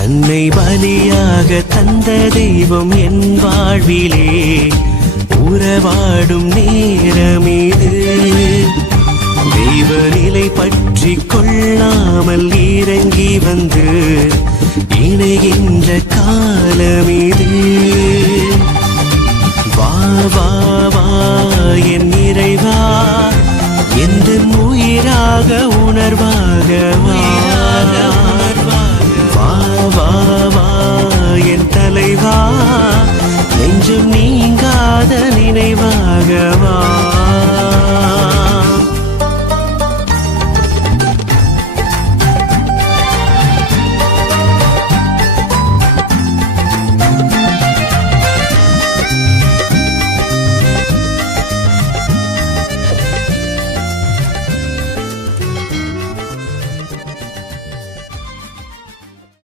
தன்னை பலியாக தந்த தெய்வம் என் வாழ்விலே உறவாடும் நேரமீது. தெய்வ நிலை பற்றி கொள்ளாமல் இறங்கி வந்து இணைகின்ற காலமே